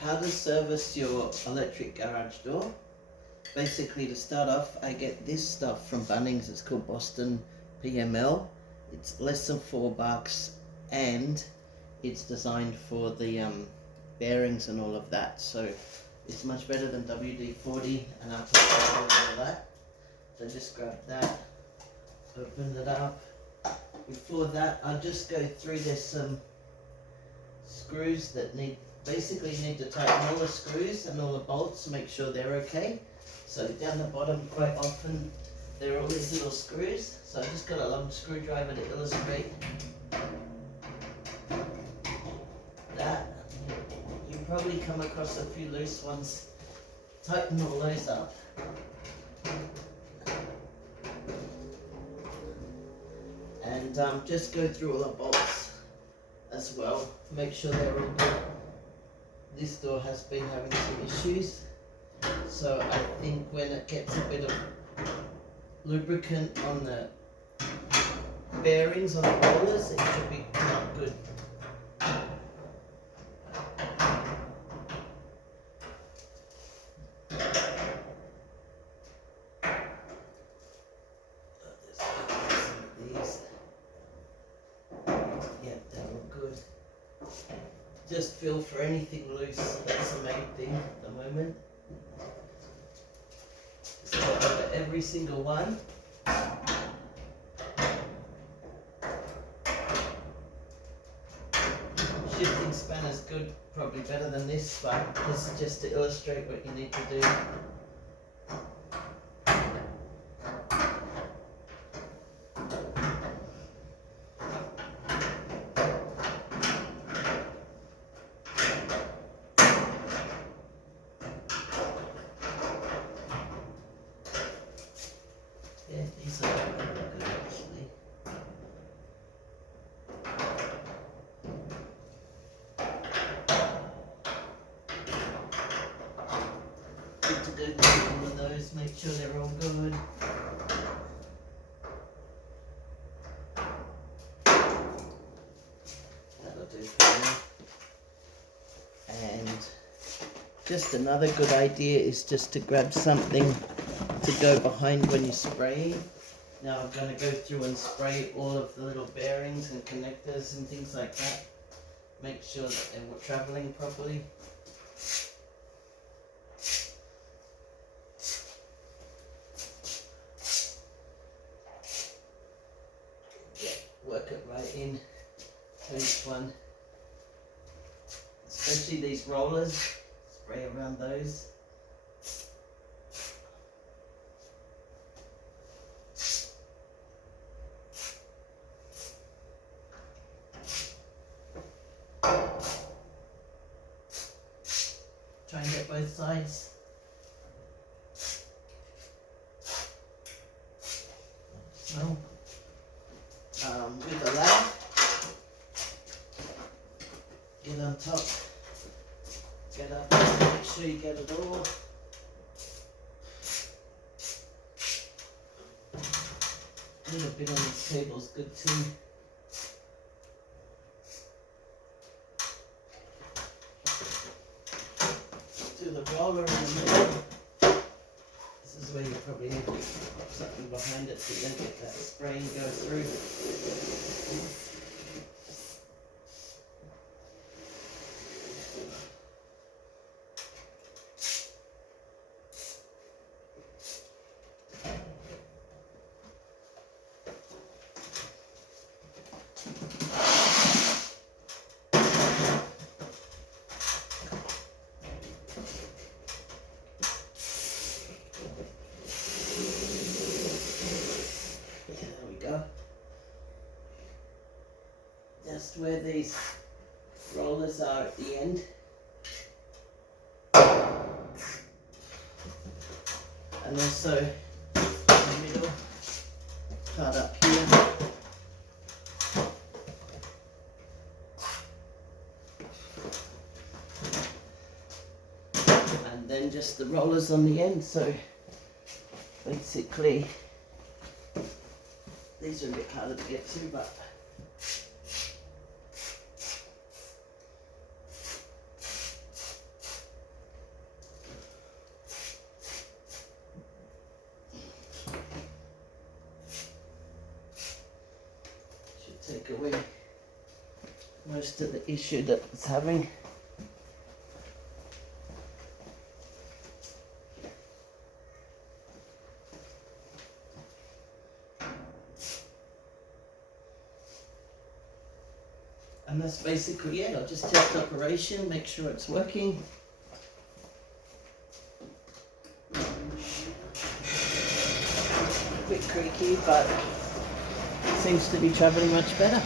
how to service your electric garage door. Basically, to start off, I get this stuff from Bunnings. It's called Boston PML. It's less than $4 and it's designed for the bearings and all of that. So it's much better than WD-40 and alcohol and all that. So just grab that, open it up. Before that, I'll just go through. There's some screws that basically need to tighten all the screws and all the bolts to make sure they're okay. So down the bottom, quite often there are all these little screws. So I've just got a long screwdriver to illustrate that. You probably come across a few loose ones. Tighten all those up. And just go through all the bolts as well. Make sure they're all good. This door has been having some issues. So I think when it gets a bit of lubricant on the bearings on the rollers, it should be not good. These. Yep, they're all good. Just feel for anything loose. That's the main thing at the moment. So over every single one. Shifting spanner's good, probably better than this, but this is just to illustrate what you need to do. Yeah, these are good actually. Good to go through all of those, make sure they're all good. That'll do for now. And just another good idea is just to grab something to go behind when you're spraying. Now I'm going to go through and spray all of the little bearings and connectors and things like that. Make sure that they're traveling properly. Yeah, work it right in to each one. Especially these rollers, spray around those. Try and get both sides. So, with the ladder, get on top, get up, make sure you get it all. A little bit on this table is good too. Do the roller in the middle. This is where you probably need to put something behind it so you don't get that spray and go through. Just where these rollers are at the end. And also in the middle part up here. And then just the rollers on the end, so basically these are a bit harder to get to, but take away most of the issue that it's having. And that's basically it. I'll just test operation, make sure it's working. A bit creaky, but it seems to be travelling much better.